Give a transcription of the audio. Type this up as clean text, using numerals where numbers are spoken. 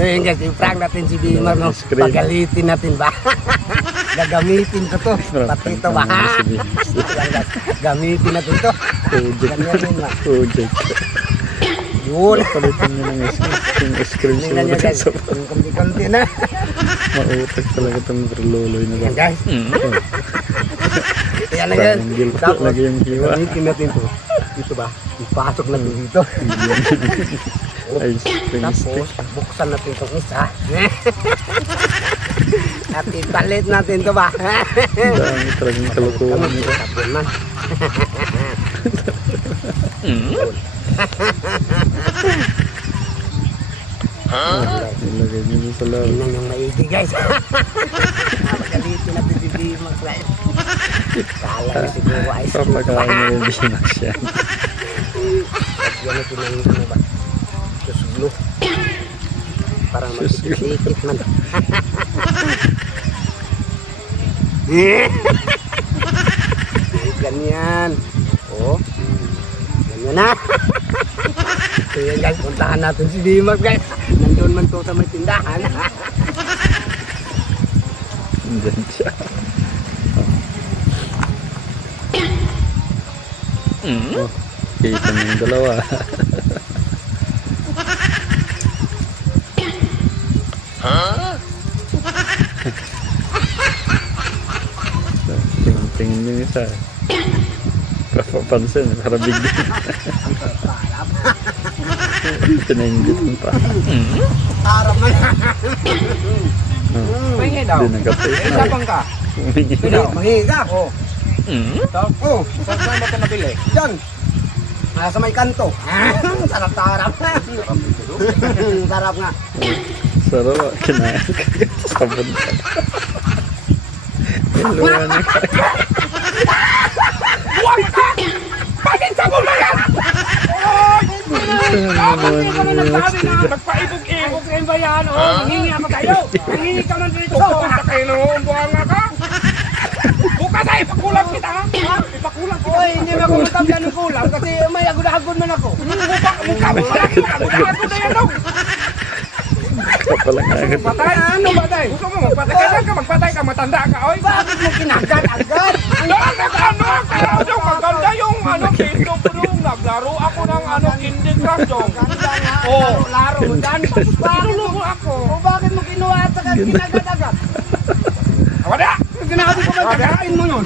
So yun guys, i-prank natin si Bimar, no? Pagalitin natin ba? Gagamitin ko to. Pati ito ba? Gamitin natin to. Ganyan yun ba? Yun. Palitan nyo ng ice cream. Tingnan nyo guys, yung konti-konti na. Mautak talaga itong berloloy na Yan guys. Yan na guys. Tapos, gamitin natin to. Dito ba? Ipasok natin dito. Ice cream Tapos, buksan natin itong isa. At ipalit natin ito ba? Dami talagang kalukuhan nito. Tapos man. Nilagay nyo sa loob. Tingnan yung maigi guys. Magalitin natin si Bimax guys. Kala niya siguro ice cream. Papakain nyo yung Bimax yan. Yan natin ng ano ba? Susglo. Para magsikit man. Ganyan. Oh. Ganyan na. So yan guys, puntahan natin si Bimax guys. Nandun man to sa may tindahan. Andyan siya. Oh, kita nyo yung dalawa. Tingin nyo yung isa. Kapapansin, para bigyan. Pinainggit pa. Harap man. Mahingi daw. Hindi nagkapit na. Isapang ka. Humingi Pwede, na. mahingi ka. Oh. Oh, saan mo ito nabili? Diyan. Sa may kanto. Sarap-sarap. Sarap nga. Sarap, kinain ka. Sabon ka. Iluwa na ka. Bakit sa mo na yan? Hindi ka na nagsabi na magpaibog-ibog sa ba yan? Mangingi ako tayo. Mangingi ka man dito. Pupunta kayo na umbuhan nga ka. Bukas ay ipakulang kita ha. Ipakulang kita. Oy, hindi na ako matamdan ng kulang kasi may agud-agud man ako. Mukha mo malaki. Agud-agud na yan daw. Kapalang agad. Patay? Ano patay? Gusto mo magpatay ka? Saan ka magpatay ka? Matanda ka, oy? Bakit mo kinagat-agad? Ano? Maganda yung pinto ko nung naglaro ako ng Candy Crush dong. Laro mo dyan. Nilulubo ako. O bakit mo kinuha at saka kinagat-agad? Wala! Ginabi ko ba kagatin mo yun?